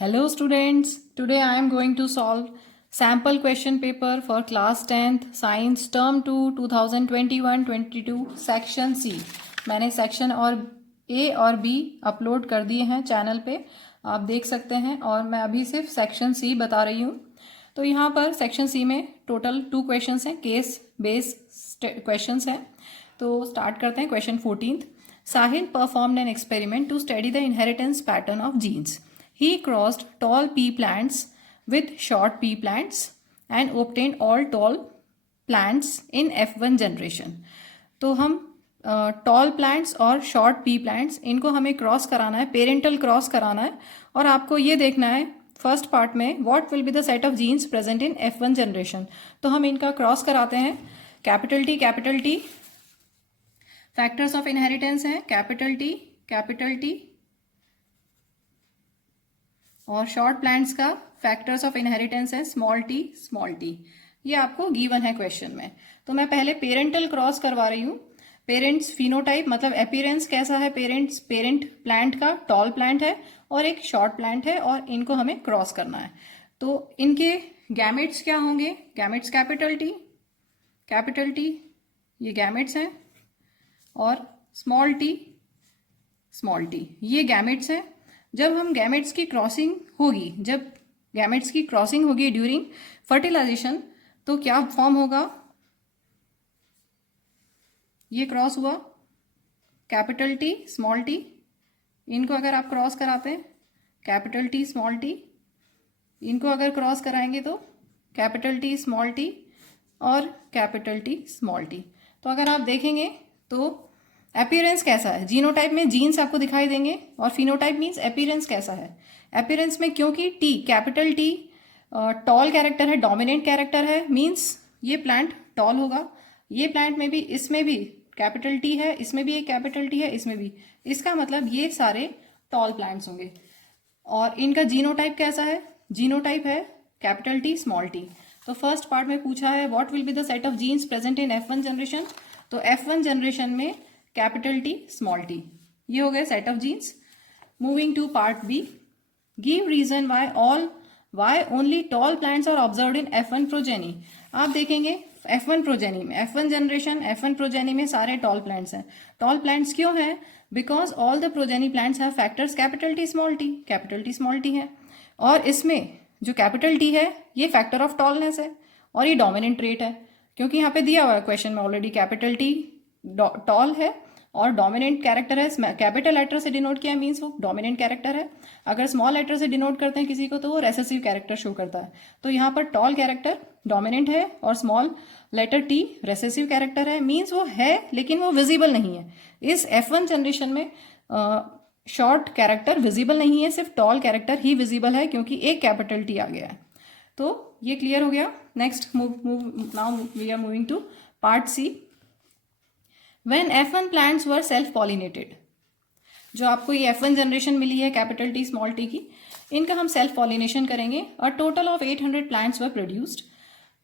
Hello students, today I am going to solve sample question paper for class 10th science term 2 2021-22 section C। मैंने section और A और B upload कर दिए हैं channel पे, आप देख सकते हैं। और मैं अभी सिर्फ सेक्शन C बता रही हूँ। तो यहाँ पर सेक्शन C में टोटल 2 क्वेश्चंस हैं, केस बेस क्वेश्चंस हैं। तो स्टार्ट करते हैं। Question 14th, Sahil performed an experiment to study the inheritance pattern of genes. He crossed tall pea plants with short pea plants and obtained all tall plants in F1 generation। तो हम tall plants और short P plants इनको हमें cross कराना है, parental cross कराना है। और आपको ये देखना है फर्स्ट पार्ट में what will be the set of genes present in F1 generation. तो हम इनका क्रॉस कराते हैं। Capital T factors of inheritance हैं कैपिटल टी, और शॉर्ट प्लांट्स का फैक्टर्स ऑफ इनहेरिटेंस है स्मॉल टी। ये आपको गिवन है क्वेश्चन में। तो मैं पहले पेरेंटल क्रॉस करवा रही हूँ। पेरेंट्स फिनोटाइप मतलब अपीयरेंस कैसा है, पेरेंट प्लांट का टॉल प्लांट है और एक शॉर्ट प्लांट है, और इनको हमें क्रॉस करना है। तो इनके गैमेट्स क्या होंगे, गैमेट्स कैपिटल टी ये गैमेट्स हैं, और स्मॉल टी ये गैमेट्स हैं। जब गैमेट्स की क्रॉसिंग होगी ड्यूरिंग फर्टिलाइजेशन, तो क्या फॉर्म होगा, ये क्रॉस हुआ कैपिटल टी स्मॉल टी। इनको अगर आप क्रॉस कराते हैं कैपिटल टी स्मॉल टी, इनको अगर क्रॉस कराएंगे तो कैपिटल टी स्मॉल टी और कैपिटल टी स्मॉल टी। तो अगर आप देखेंगे तो अपीयरेंस कैसा है, जीनोटाइप में जीन्स आपको दिखाई देंगे, और फिनोटाइप मीन्स अपीयरेंस कैसा है। अपीयरेंस में क्योंकि T capital T tall character है, डोमिनेंट कैरेक्टर है, मीन्स ये प्लांट टॉल होगा। ये प्लांट में भी, इसमें भी कैपिटल टी है, इसमें भी एक कैपिटल टी है, इसमें भी, इसका मतलब ये सारे टॉल प्लांट्स होंगे। और इनका जीनोटाइप कैसा है, जीनोटाइप है कैपिटल टी स्मॉल टी। तो फर्स्ट पार्ट में पूछा है what will be the set of genes present in F1 generation. तो F1 जनरेशन में कैपिटल टी स्मॉल टी, ये हो गए set of genes. Moving to part B, give reason why only tall plants are observed in F1 progeny. आप देखेंगे F1 progeny में, F1 generation F1 progeny में सारे टॉल प्लांट्स हैं। टॉल प्लांट्स क्यों हैं, because all the progeny plants have factors capital T small T है। और इसमें जो कैपिटल टी है ये फैक्टर ऑफ टॉलनेस है, और ये डोमिनेंट ट्रेट है, क्योंकि यहाँ पे दिया हुआ है क्वेश्चन में ऑलरेडी कैपिटल टी टॉल है और डोमिनेंट कैरेक्टर है। कैपिटल लेटर से डिनोट किया मीन्स वो डोमिनेंट कैरेक्टर है। अगर स्मॉल लेटर से डिनोट करते हैं किसी को तो वो रेसेसिव कैरेक्टर शो करता है। तो यहाँ पर टॉल कैरेक्टर डोमिनेंट है और small letter T recessive character है, मीन्स वो है लेकिन वो विजिबल नहीं है। इस F1 जनरेशन में शॉर्ट कैरेक्टर विजिबल नहीं है, सिर्फ टॉल कैरेक्टर ही विजिबल है, क्योंकि एक कैपिटल टी आ गया है। तो ये क्लियर हो गया। Next now we are moving to part C. When F1 plants were self pollinated, जो आपको ये F1 जनरेशन मिली है कैपिटल टी स्मॉल टी की, इनका हम सेल्फ पॉलिनेशन करेंगे। A total of 800 plants were produced.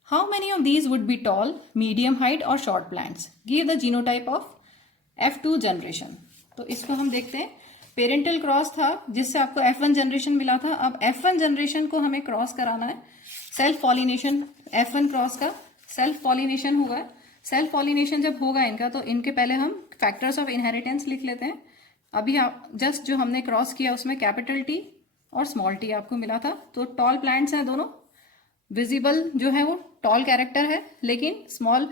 How many of these would be tall, medium height और short plants. Give the genotype of F2 generation. तो इसको हम देखते हैं। पेरेंटल क्रॉस था जिससे आपको F1 जनरेशन मिला था। अब F1 जनरेशन को हमें क्रॉस कराना है। सेल्फ पॉलिनेशन, F1 क्रॉस का सेल्फ पॉलिनेशन होगा। सेल्फ पॉलिनेशन जब होगा इनका, तो इनके पहले हम फैक्टर्स ऑफ इनहेरिटेंस लिख लेते हैं। अभी आप जस्ट जो हमने क्रॉस किया उसमें कैपिटल टी और स्मॉल टी आपको मिला था। तो टॉल प्लांट्स हैं दोनों, विजिबल जो है वो टॉल कैरेक्टर है, लेकिन स्मॉल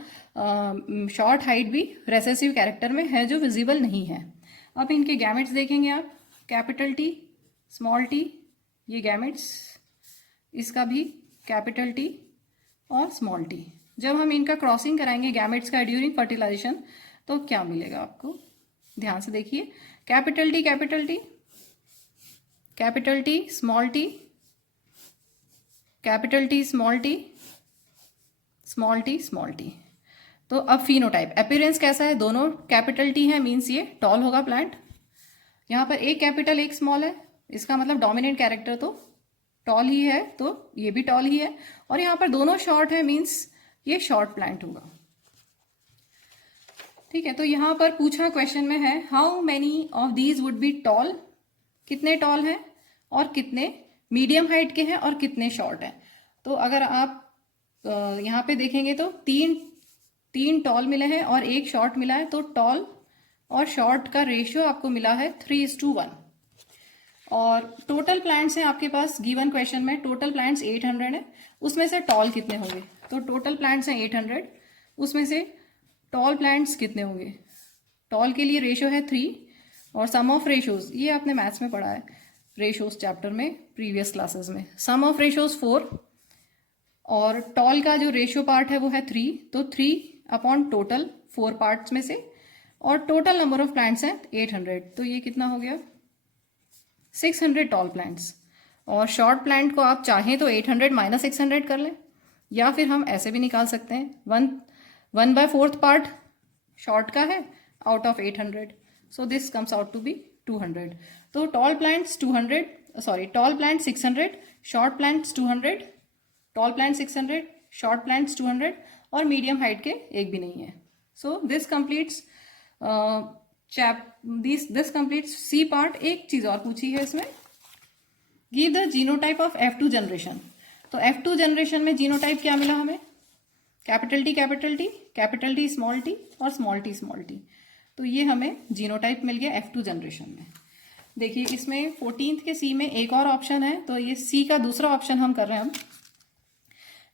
शॉर्ट हाइट भी रेसेसिव कैरेक्टर में है जो विजिबल नहीं है। अब इनके गैमेट्स देखेंगे आप, कैपिटल टी स्मॉल टी ये गैमेट्स, इसका भी कैपिटल टी और स्मॉल टी। जब हम इनका क्रॉसिंग कराएंगे गैमेट्स का ड्यूरिंग फर्टिलाइजेशन, तो क्या मिलेगा आपको, ध्यान से देखिए। Capital T small T, capital T small T. तो अब फिनोटाइप, अपीयरेंस कैसा है, दोनों कैपिटल टी है, मीन्स ये टॉल होगा प्लांट। यहाँ पर एक कैपिटल एक स्मॉल है, इसका मतलब डोमिनेंट कैरेक्टर तो टॉल ही है, तो ये भी टॉल ही है। और यहाँ पर दोनों शॉर्ट है, मीन्स ये शॉर्ट प्लांट होगा। ठीक है, तो यहाँ पर पूछा क्वेश्चन में है how many of these would be toll, कितने टॉल हैं और कितने मीडियम हाइट के हैं और कितने शॉर्ट हैं। तो अगर आप यहाँ पे देखेंगे तो तीन टॉल मिले हैं और एक शॉर्ट मिला है, तो टॉल और शॉर्ट का रेशियो आपको मिला है 3:1। और टोटल प्लांट्स हैं आपके पास, गिवन क्वेश्चन में टोटल प्लांट्स 800 है, उसमें से टॉल कितने होंगे। तो टोटल प्लांट्स हैं 800, उसमें से टॉल प्लांट्स कितने होंगे। टॉल के लिए रेशियो है 3 और सम ऑफ रेशियोज ये आपने मैथ्स में पढ़ा है, रेशियोज चैप्टर में प्रीवियस क्लासेस में। सम ऑफ रेशियोज 4 और टॉल का जो रेशियो पार्ट है वो है 3, तो 3 टोटल 4 पार्ट्स में से, और टोटल नंबर ऑफ प्लांट्स हैं 800, तो ये कितना हो गया 600 टॉल प्लांट्स। और शॉर्ट प्लांट को आप चाहें तो 800 माइनस 600 कर लें, या फिर हम ऐसे भी निकाल सकते हैं 1/4 पार्ट शॉर्ट का है out of 800, so this comes out to be 200। तो tall plants 600, short plants 200, tall plant 600, short plants 200 और मीडियम हाइट के एक भी नहीं है। So this completes this completes C part. एक चीज और पूछी है इसमें, give the genotype of F2 generation. तो F2 जनरेशन में जीनोटाइप क्या मिला हमें, कैपिटल टी स्मॉल टी और स्मॉल टी। तो ये हमें जीनोटाइप मिल गया F2 जनरेशन में। देखिए इसमें 14th के सी में एक और ऑप्शन है, तो ये सी का दूसरा ऑप्शन हम कर रहे हैं हम।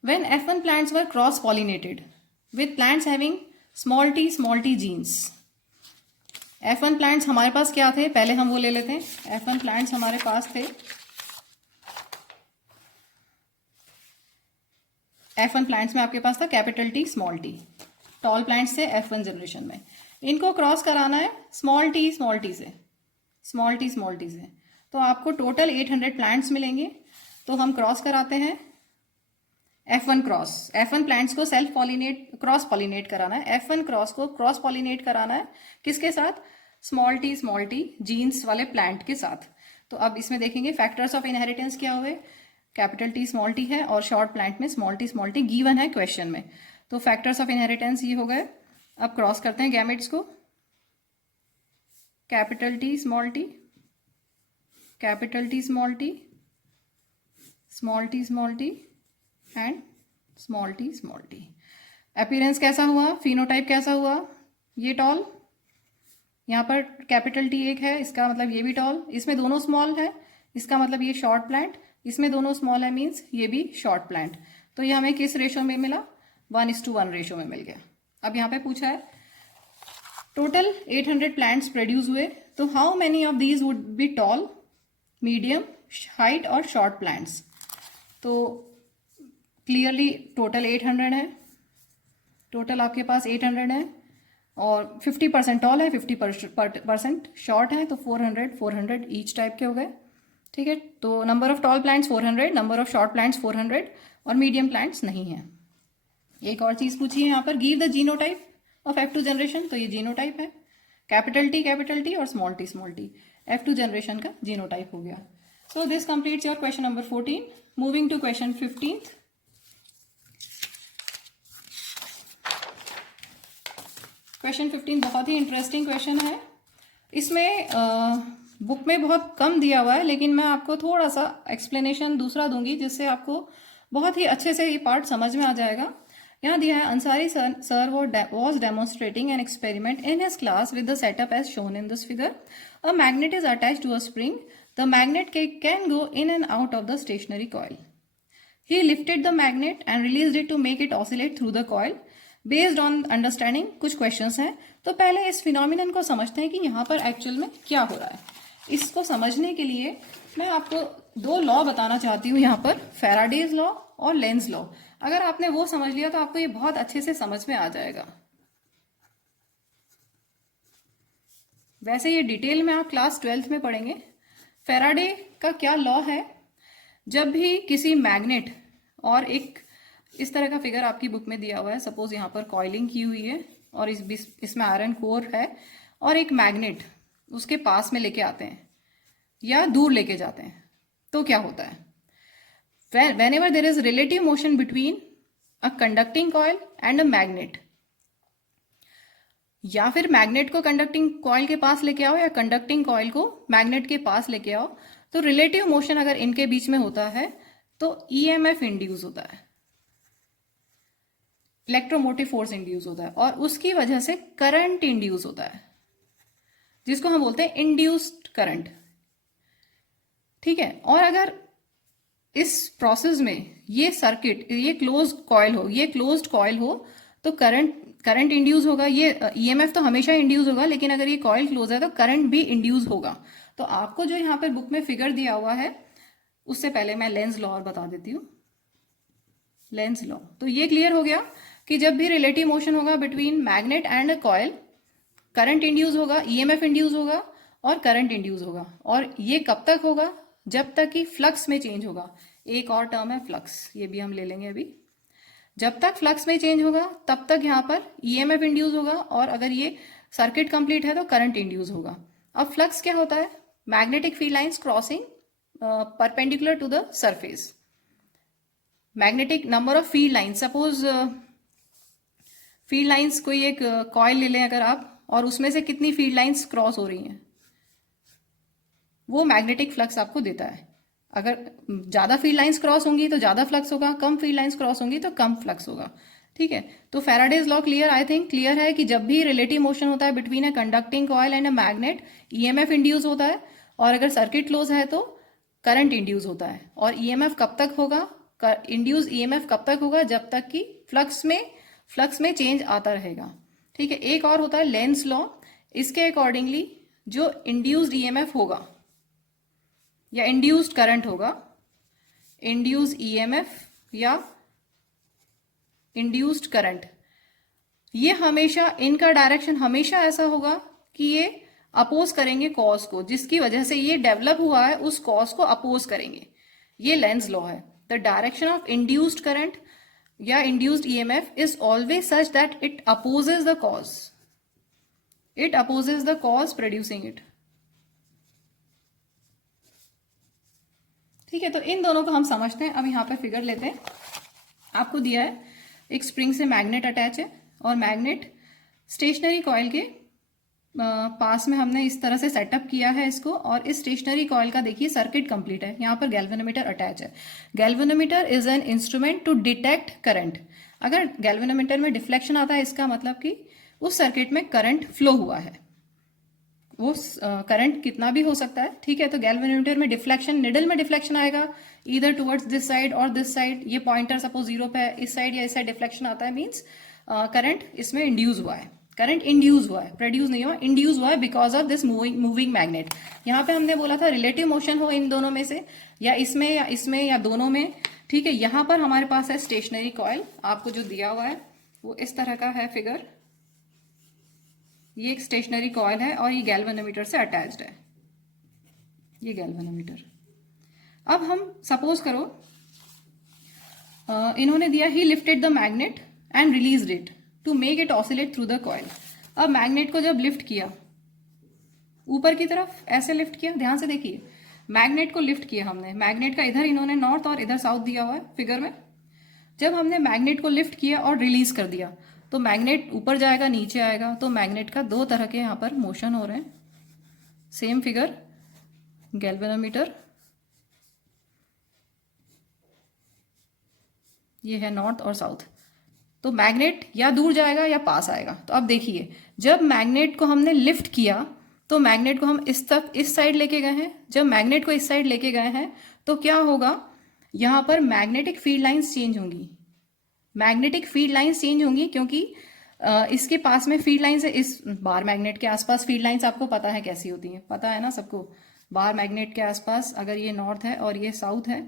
When F1 plants were cross pollinated with plants having small t genes। F1 plants हमारे पास क्या थे, पहले हम वो ले लेते हैं। F1 प्लांट्स हमारे पास थे, F1 प्लांट्स में आपके पास था capital T small T, tall plants थे F1 जनरेशन में। इनको क्रॉस कराना है स्मॉल टी से, तो आपको टोटल 800 प्लांट्स मिलेंगे। तो हम क्रॉस कराते हैं F1 प्लांट्स को क्रॉस पॉलिनेट कराना है, F1 को क्रॉस पॉलिनेट कराना है किसके साथ, स्मॉल टी जीन्स वाले प्लांट के साथ। तो अब इसमें देखेंगे फैक्टर्स ऑफ इनहेरिटेंस क्या हुए, कैपिटल टी स्मॉल टी है और शॉर्ट प्लांट में स्मॉल टी गिवन है क्वेश्चन में। तो फैक्टर्स ऑफ इनहेरिटेंस ये हो गए। अब क्रॉस करते हैं गैमेट्स को, capital T small T and small T. Appearance कैसा हुआ, फिनोटाइप कैसा हुआ, ये टॉल, यहाँ पर कैपिटल टी एक है, इसका मतलब ये भी टॉल, इसमें दोनों स्मॉल है, इसका मतलब ये शॉर्ट प्लांट, इसमें दोनों स्मॉल है मीन्स ये भी शॉर्ट प्लांट। तो ये हमें किस रेशो में मिला, 1:1 रेशो में मिल गया। अब यहाँ पे पूछा है टोटल 800 प्लांट्स प्रोड्यूस हुए, तो how many of these would be tall, medium, height और शॉर्ट प्लांट्स। तो क्लियरली टोटल 800 है, टोटल आपके पास 800 है और 50% टॉल है, 50% शॉर्ट है, तो 400 ईच टाइप के हो गए। ठीक है, तो number of tall plants 400, number of short plants 400 और मीडियम प्लांट्स नहीं है। एक और चीज पूछी है यहाँ पर, give the genotype of F2 generation. तो ये जीनोटाइप है, कैपिटल टी और स्मॉल टी F2 जनरेशन का जीनोटाइप हो गया। So this completes your question number 14। Moving to question 15। Question 15 बहुत ही इंटरेस्टिंग क्वेश्चन है। इसमें बुक में बहुत कम दिया हुआ है, लेकिन मैं आपको थोड़ा सा एक्सप्लेनेशन दूसरा दूंगी जिससे आपको बहुत ही अच्छे से ये पार्ट समझ में आ जाएगा। यहाँ दिया है, Ansari sir was demonstrating an experiment in his class with the setup as shown in this figure. A magnet is attached to a spring. The magnet can go in and out of the stationary coil. He lifted the magnet and released it to make it oscillate through the coil. Based on understanding, कुछ questions हैं। तो पहले इस phenomenon को समझते हैं कि यहाँ पर एक्चुअल में क्या हो रहा है। इसको समझने के लिए मैं आपको 2 लॉ बताना चाहती हूँ यहाँ पर, फैराडेज लॉ और लेंज लॉ। अगर आपने वो समझ लिया तो आपको ये बहुत अच्छे से समझ में आ जाएगा। वैसे ये डिटेल में आप क्लास 12th में पढ़ेंगे। फैराडे का क्या लॉ है, जब भी किसी मैग्नेट, और एक इस तरह का फिगर आपकी बुक में दिया हुआ है, सपोज यहाँ पर कॉइलिंग की हुई है और इसमें आयरन कोर है और एक मैग्नेट उसके पास में लेके आते हैं या दूर लेके जाते हैं, तो क्या होता है, whenever there is relative motion between a conducting coil and a magnet, या फिर मैग्नेट को कंडक्टिंग कॉइल के पास लेके आओ या कंडक्टिंग कॉइल को मैग्नेट के पास लेके आओ, तो रिलेटिव मोशन अगर इनके बीच में होता है तो ईएमएफ इंड्यूस होता है, इलेक्ट्रोमोटिव फोर्स इंड्यूस होता है, और उसकी वजह से करंट इंड्यूस होता है, जिसको हम बोलते हैं इंड्यूस्ड करंट। ठीक है, और अगर इस प्रोसेस में ये सर्किट, ये क्लोज्ड कॉइल हो तो करंट इंड्यूस होगा। ये ईएमएफ तो हमेशा इंड्यूस होगा, लेकिन अगर ये कॉइल क्लोज है तो करंट भी इंड्यूस होगा। तो आपको जो यहाँ पर बुक में फिगर दिया हुआ है, उससे पहले मैं लेंज लॉ और बता देती हूँ। लेंज लॉ, तो ये क्लियर हो गया कि जब भी रिलेटिव मोशन होगा between magnet and a coil, current induce होगा, ईएमएफ इंड्यूस होगा और करंट इंड्यूस होगा। और ये कब तक होगा? जब तक कि फ्लक्स में चेंज होगा। एक और टर्म है फ्लक्स, ये भी हम ले लेंगे अभी। जब तक फ्लक्स में चेंज होगा तब तक यहाँ पर ईएमएफ इंड्यूस होगा, और अगर ये सर्किट कंप्लीट है तो करंट इंड्यूस होगा। अब फ्लक्स क्या होता है? Magnetic field lines crossing perpendicular to the surface. Magnetic number of field lines, suppose field lines कोई एक कॉइल ले लें अगर आप, और उसमें से कितनी फील्ड लाइंस क्रॉस हो रही हैं, वो मैग्नेटिक फ्लक्स आपको देता है। अगर ज्यादा फील्ड लाइंस क्रॉस होंगी तो ज्यादा फ्लक्स होगा, कम फील्ड लाइंस क्रॉस होंगी तो कम फ्लक्स होगा। ठीक है, तो फैराडेज लॉ क्लियर, आई थिंक क्लियर है कि जब भी रिलेटिव मोशन होता है between a conducting coil and a magnet, EMF induce होता है, और अगर सर्किट क्लोज है तो करंट इंड्यूस होता है। और ईएमएफ कब तक होगा? इंड्यूस ईएमएफ कब तक होगा? जब तक कि फ्लक्स में चेंज आता रहेगा। ठीक है, एक और होता है लेंज लॉ। इसके अकॉर्डिंगली जो इंड्यूस्ड ईएमएफ होगा या इंड्यूस्ड करंट होगा, इंड्यूस्ड ईएमएफ या इंड्यूस्ड करंट, ये हमेशा, इनका डायरेक्शन हमेशा ऐसा होगा कि ये अपोज करेंगे कॉज को, जिसकी वजह से ये डेवलप हुआ है उस कॉज को अपोज करेंगे। ये लेंज लॉ है। The direction of induced current या induced EMF is always such that it opposes the cause, producing it. ठीक है, तो इन दोनों को हम समझते हैं। अब यहाँ पे फिगर लेते हैं। आपको दिया है एक स्प्रिंग से मैग्नेट अटैच है, और मैग्नेट स्टेशनरी कॉइल के पास में हमने इस तरह से सेटअप किया है इसको, और इस स्टेशनरी कॉइल का देखिए सर्किट कंप्लीट है। यहाँ पर गैल्वेनोमीटर अटैच है। Galvanometer is an instrument to detect current. अगर गैल्वेनोमीटर में डिफ्लेक्शन आता है, इसका मतलब कि उस सर्किट में करंट फ्लो हुआ है। वो करंट कितना भी हो सकता है। ठीक है, तो गैल्वेनोमीटर में डिफ्लेक्शन, निडल में डिफ्लेक्शन आएगा इधर टुवर्ड्स दिस साइड और दिस साइड। ये पॉइंटर सपोज 0 पे है, इस साइड या इस साइड डिफ्लेक्शन आता है, मीन्स करंट इसमें इंड्यूस हुआ है। करंट इंड्यूस हुआ है, प्रोड्यूस नहीं हुआ, इंड्यूस हुआ है because of this moving magnet. यहाँ पे हमने बोला था रिलेटिव मोशन हो इन दोनों में से, या इसमें या दोनों में। ठीक है, यहाँ पर हमारे पास है स्टेशनरी कॉइल। आपको जो दिया हुआ है वो इस तरह का है फिगर। ये एक स्टेशनरी कॉइल है और ये गैल्वेनोमीटर से अटैच्ड है, ये गैल्वेनोमीटर। अब हम सपोज करो इन्होंने दिया he lifted the magnet and released it to make it oscillate through the coil. अब मैग्नेट को जब लिफ्ट किया ऊपर की तरफ, ऐसे लिफ्ट किया, ध्यान से देखिए, मैग्नेट को लिफ्ट किया हमने। मैग्नेट का इधर इन्होंने नॉर्थ और इधर साउथ दिया हुआ है फिगर में। जब हमने मैग्नेट को लिफ्ट किया और रिलीज कर दिया तो मैग्नेट ऊपर जाएगा, नीचे आएगा। तो मैग्नेट का दो तरह के यहाँ पर मोशन हो रहे हैं। सेम फिगर, गैल्वेनोमीटर, ये है नॉर्थ और साउथ। तो मैग्नेट या दूर जाएगा या पास आएगा। तो अब देखिए, जब मैग्नेट को हमने लिफ्ट किया तो मैग्नेट को हम इस साइड लेके गए हैं। जब मैग्नेट को इस साइड लेके गए हैं तो क्या होगा, यहां पर मैग्नेटिक फील्ड लाइंस चेंज होंगी। मैग्नेटिक फील्ड लाइंस चेंज होंगी क्योंकि इसके पास में फील्ड लाइंस है। इस बार मैग्नेट के आसपास फील्ड लाइंस आपको पता है कैसी होती हैं, पता है ना सबको। बार मैग्नेट के आसपास अगर ये नॉर्थ है और ये साउथ है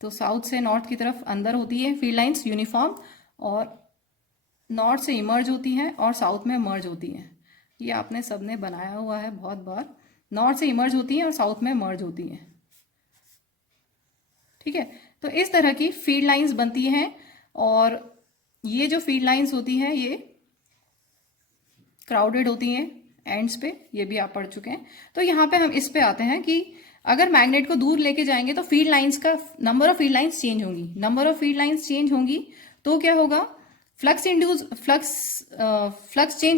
तो साउथ से नॉर्थ की तरफ अंदर होती है फील्ड लाइंस यूनिफॉर्म, और नॉर्थ से इमर्ज होती हैं और साउथ में मर्ज होती हैं। ये आपने सबने बनाया हुआ है बहुत बार। नॉर्थ से इमर्ज होती हैं और साउथ में मर्ज होती हैं। ठीक है, तो इस तरह की फील्ड लाइंस बनती हैं, और ये जो फील्ड लाइंस होती हैं ये क्राउडेड होती हैं एंड्स पे, ये भी आप पढ़ चुके हैं। तो यहाँ पे हम इस पे आते हैं कि अगर मैग्नेट को दूर लेके जाएंगे तो फील्ड लाइंस का number of field lines change होंगी। Number of field lines change होंगी तो क्या होगा, फ्लक्स चेंज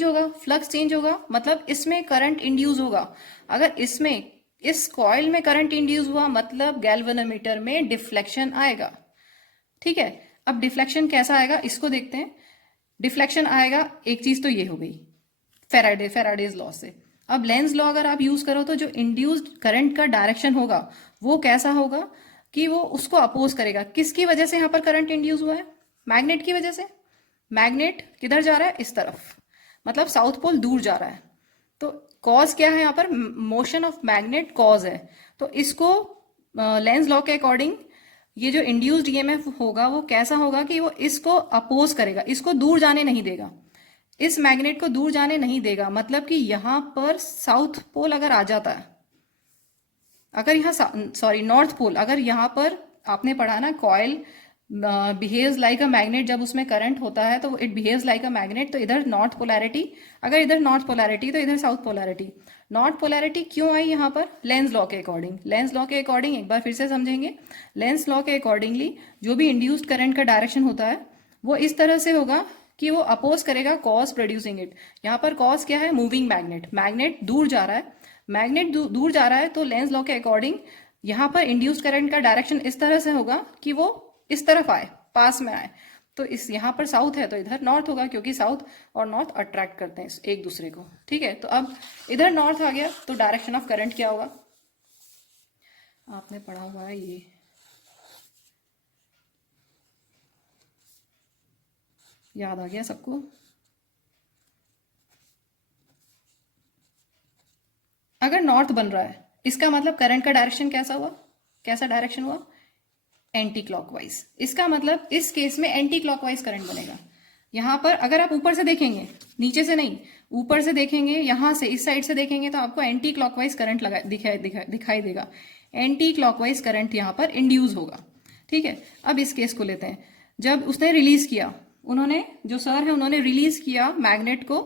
होगा। फ्लक्स चेंज होगा मतलब इसमें करंट इंड्यूस होगा। अगर इसमें इस कॉइल में करंट इंड्यूस हुआ मतलब गैल्वेनोमीटर में डिफ्लेक्शन आएगा। ठीक है, अब डिफ्लेक्शन कैसा आएगा इसको देखते हैं। डिफ्लेक्शन आएगा, एक चीज तो ये हो गई फेराडेज लॉ से। अब लेंज लॉ अगर आप यूज करो तो जो इंड्यूस्ड करंट का डायरेक्शन होगा वो कैसा होगा कि वो उसको अपोज करेगा। किसकी वजह से यहाँ पर करंट इंड्यूस हुआ है? मैग्नेट की वजह से। मैग्नेट किधर जा रहा है? इस तरफ, मतलब साउथ पोल दूर जा रहा है। तो कॉज क्या है यहाँ पर? मोशन ऑफ मैग्नेट कॉज है। तो इसको लेंज लॉ के अकॉर्डिंग ये जो इंड्यूस्ड ईएमएफ होगा वो कैसा होगा कि वो इसको अपोज करेगा, इसको दूर जाने नहीं देगा, इस मैग्नेट को दूर जाने नहीं देगा। मतलब कि यहां पर साउथ पोल अगर आ जाता है, अगर यहाँ सॉरी नॉर्थ पोल, अगर यहाँ पर आपने पढ़ा ना coil behaves like a magnet, जब उसमें करंट होता है तो it behaves like a magnet. तो इधर नॉर्थ पोलैरिटी, अगर इधर नॉर्थ पोलैरिटी तो इधर साउथ पोलैरिटी। नॉर्थ पोलैरिटी क्यों आई यहाँ पर? लेंस लॉ के अकॉर्डिंग। लेंस लॉ के अकॉर्डिंग एक बार फिर से समझेंगे। लेंस लॉ के अकॉर्डिंगली जो भी इंड्यूस्ड करंट का डायरेक्शन होता है वो इस तरह से होगा कि वो अपोज करेगा कॉज प्रोड्यूसिंग इट। यहाँ पर कॉज क्या है? Moving magnet. मैग्नेट दूर जा रहा है, मैग्नेट दूर जा रहा है तो लेंस लॉ के अकॉर्डिंग यहाँ पर इंड्यूस्ड करंट का डायरेक्शन इस तरह से होगा कि वो इस तरफ आए, पास में आए। तो इस यहाँ पर साउथ है तो इधर नॉर्थ होगा, क्योंकि साउथ और नॉर्थ अट्रैक्ट करते हैं एक दूसरे को। ठीक है, तो अब इधर नॉर्थ आ गया तो डायरेक्शन ऑफ करंट क्या होगा? आपने पढ़ा हुआ है ये, याद आ गया सबको? अगर नॉर्थ बन रहा है इसका मतलब करंट का डायरेक्शन कैसा हुआ? कैसा डायरेक्शन हुआ? Anti clockwise. इसका मतलब इस केस में एंटी क्लॉकवाइज करंट बनेगा। यहां पर अगर आप ऊपर से देखेंगे, नीचे से नहीं, ऊपर से देखेंगे, यहां से इस साइड से देखेंगे तो आपको एंटी क्लॉकवाइज करंट लगा दिखाई देगा। एंटी क्लॉकवाइज करंट यहां पर इंड्यूस होगा। ठीक है, अब इस केस को लेते हैं। जब उसने रिलीज किया, उन्होंने जो सर है उन्होंने रिलीज किया मैग्नेट को,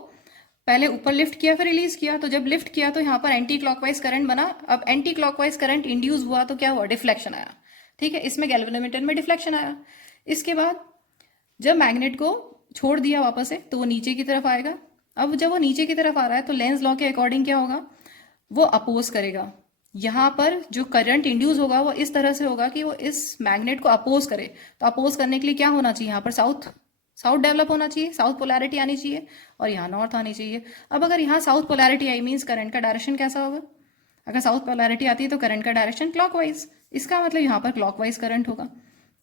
पहले ऊपर लिफ्ट किया फिर रिलीज किया। तो जब लिफ्ट किया तो यहाँ पर एंटी क्लॉकवाइज करंट बना। अब एंटी क्लॉकवाइज करंट इंड्यूस हुआ तो क्या हुआ? डिफ्लेक्शन आया। ठीक है, इसमें गैल्वेनोमीटर में डिफ्लेक्शन आया। इसके बाद जब मैग्नेट को छोड़ दिया वापस से तो वो नीचे की तरफ आएगा। अब जब वो नीचे की तरफ आ रहा है तो लेंस लॉ के अकॉर्डिंग क्या होगा? वो अपोज करेगा। यहाँ पर जो करंट इंड्यूस होगा वो इस तरह से होगा कि वो इस मैग्नेट को अपोज करे। तो अपोज करने के लिए क्या होना चाहिए? यहाँ पर साउथ साउथ डेवलप होना चाहिए, साउथ पोलैरिटी आनी चाहिए, और यहाँ नॉर्थ आनी चाहिए। अब अगर यहाँ south polarity I means current का डायरेक्शन कैसा होगा? अगर साउथ पोलैरिटी आती है तो करंट का डायरेक्शन क्लॉकवाइज। इसका मतलब यहाँ पर क्लॉकवाइज करंट होगा।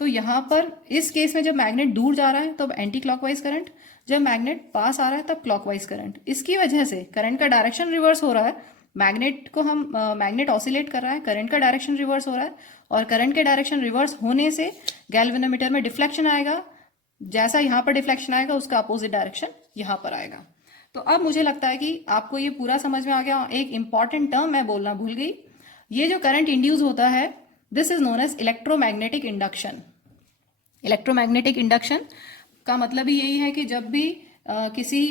तो यहाँ पर इस केस में जब मैग्नेट दूर जा रहा है तब एंटी क्लॉकवाइज करंट, जब मैग्नेट पास आ रहा है तब क्लॉकवाइज करंट। इसकी वजह से करंट का डायरेक्शन रिवर्स हो रहा है। मैग्नेट को हम मैग्नेट ऑसिलेट कर रहा है, करंट का डायरेक्शन रिवर्स हो रहा है, और करंट के डायरेक्शन रिवर्स होने से गैल्वेनोमीटर में डिफ्लेक्शन आएगा। जैसा यहाँ पर डिफ्लेक्शन आएगा उसका अपोजिट डायरेक्शन यहाँ पर आएगा। तो अब मुझे लगता है कि आपको ये पूरा समझ में आ गया। एक इंपॉर्टेंट टर्म मैं बोलना भूल गई, ये जो करंट इंड्यूस होता है this is known as electromagnetic induction. Electromagnetic induction का मतलब ही यही है कि जब भी किसी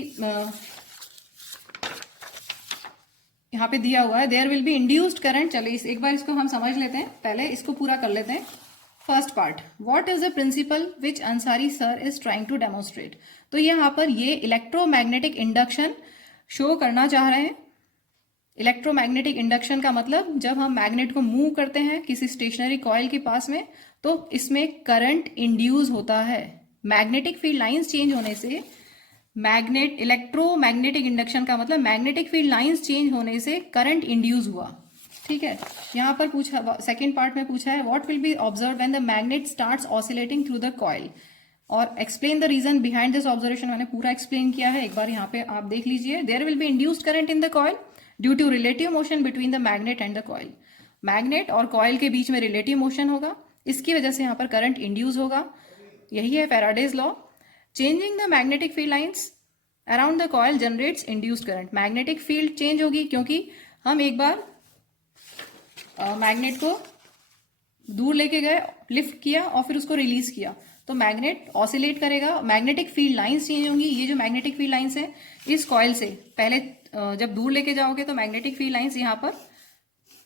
यहाँ पे दिया हुआ है there will be induced current. चलिए एक बार इसको हम समझ लेते हैं, पहले इसको पूरा कर लेते हैं। First part, what is the principle which Ansari sir is trying to demonstrate. तो यहाँ पर ये इलेक्ट्रोमैग्नेटिक इंडक्शन शो करना चाह रहे हैं। इलेक्ट्रोमैग्नेटिक इंडक्शन का मतलब जब हम मैग्नेट को मूव करते हैं किसी स्टेशनरी कॉइल के पास में तो इसमें करंट इंड्यूस होता है। मैग्नेटिक फील्ड लाइंस चेंज होने से इलेक्ट्रोमैग्नेटिक इंडक्शन का मतलब मैग्नेटिक फील्ड लाइंस चेंज होने से करंट इंड्यूस हुआ। ठीक है, यहाँ पर पूछा, सेकेंड पार्ट में पूछा है what will be observe when the magnet starts oscillating through the coil, और explain the reason behind this observation. मैंने पूरा एक्सप्लेन किया है, एक बार यहाँ पे आप देख लीजिए। There will be induced current in the coil due to relative motion between the magnet and the coil. Magnet और कॉइल के बीच में रिलेटिव मोशन होगा, इसकी वजह से यहाँ पर करंट इंड्यूस होगा। यही है Faraday's law. Changing the magnetic field lines around the coil generates induced current. Magnetic field change होगी क्योंकि हम एक बार मैग्नेट को दूर लेके गए, लिफ्ट किया और फिर उसको रिलीज किया तो मैग्नेट ऑसिलेट करेगा, मैग्नेटिक फील्ड लाइंस चेंज होंगी। ये जो मैग्नेटिक फील्ड लाइंस है इस कॉइल से पहले जब दूर लेके जाओगे तो मैग्नेटिक फील्ड लाइंस यहाँ पर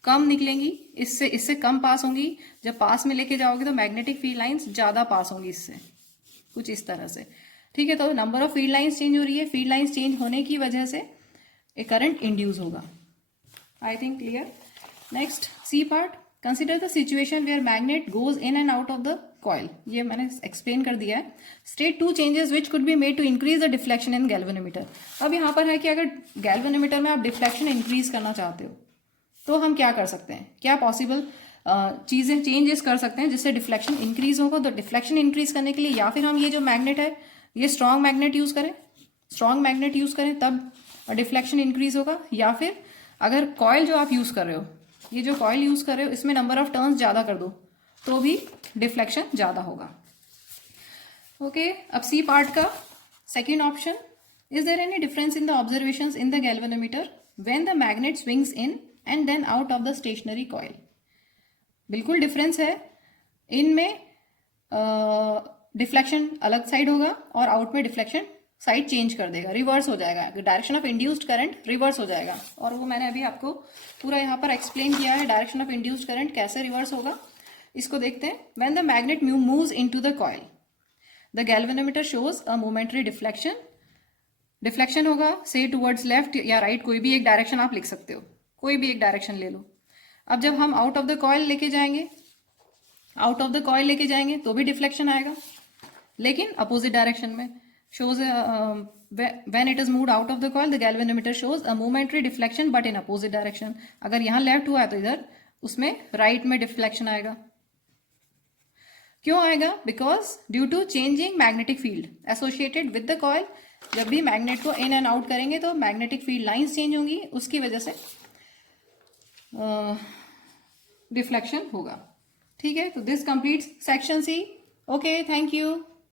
कम निकलेंगी, इससे कम पास होंगी। जब पास में लेके जाओगे तो मैग्नेटिक फील्ड लाइंस ज्यादा पास होंगी इससे, कुछ इस तरह से। ठीक है, तो number of field lines change हो रही है, फील्ड लाइंस चेंज होने की वजह से एक करंट इंड्यूस होगा। I think clear. Next C part, consider the situation where magnet goes in and out of the coil, ये मैंने एक्सप्लेन कर दिया है. State 2 changes which could be made to increase the deflection in galvanometer. अब यहाँ पर है कि अगर गैल्वेनोमीटर में आप डिफ्लेक्शन इंक्रीज करना चाहते हो तो हम क्या कर सकते हैं, क्या पॉसिबल चीज़ें चेंजेस कर सकते हैं जिससे डिफ्लेक्शन इंक्रीज होगा. तो डिफ्लेक्शन इंक्रीज करने के लिए या फिर हम ये जो मैग्नेट है ये स्ट्रॉन्ग मैग्नेट यूज़ करें, स्ट्रॉन्ग मैग्नेट यूज़ करें तब डिफ्लेक्शन इंक्रीज होगा. या फिर अगर कॉयल जो आप यूज़ कर रहे हो, ये जो कॉयल यूज़ कर रहे हो इसमें नंबर ऑफ टर्न्स ज़्यादा कर दो तो भी डिफ्लेक्शन ज़्यादा होगा. ओके, अब सी पार्ट का second option, is there any difference in the observations in the galvanometer when the magnet swings in and then out of the stationary coil. बिल्कुल डिफरेंस है इनमें. डिफ्लेक्शन अलग साइड होगा और आउट में deflection side change कर देगा, reverse हो जाएगा, direction of induced current reverse हो जाएगा. और वो मैंने अभी आपको पूरा यहाँ पर एक्सप्लेन किया है डायरेक्शन ऑफ इंड्यूस्ड करंट कैसे रिवर्स होगा. इसको देखते हैं. When the magnet moves into the coil the galvanometer shows a momentary deflection. Deflection होगा से टुवर्ड्स लेफ्ट या राइट, कोई भी एक डायरेक्शन आप लिख सकते हो, कोई भी एक डायरेक्शन ले लो. अब जब हम आउट ऑफ द कॉइल लेके जाएंगे, आउट ऑफ द कॉइल लेके जाएंगे तो भी डिफ्लेक्शन आएगा, लेकिन अपोजिट डायरेक्शन में. shows when it is moved out of the coil the galvanometer shows a momentary deflection but in opposite direction. अगर यहाँ लेफ्ट हुआ है तो इधर उसमें राइट में डिफ्लेक्शन आएगा. क्यों आएगा? Because due to changing magnetic field associated with the coil. जब भी मैग्नेट को इन एंड आउट करेंगे तो मैग्नेटिक फील्ड लाइंस चेंज होंगी, उसकी वजह से डिफ्लेक्शन होगा. ठीक है, तो this completes section C. Okay, thank you.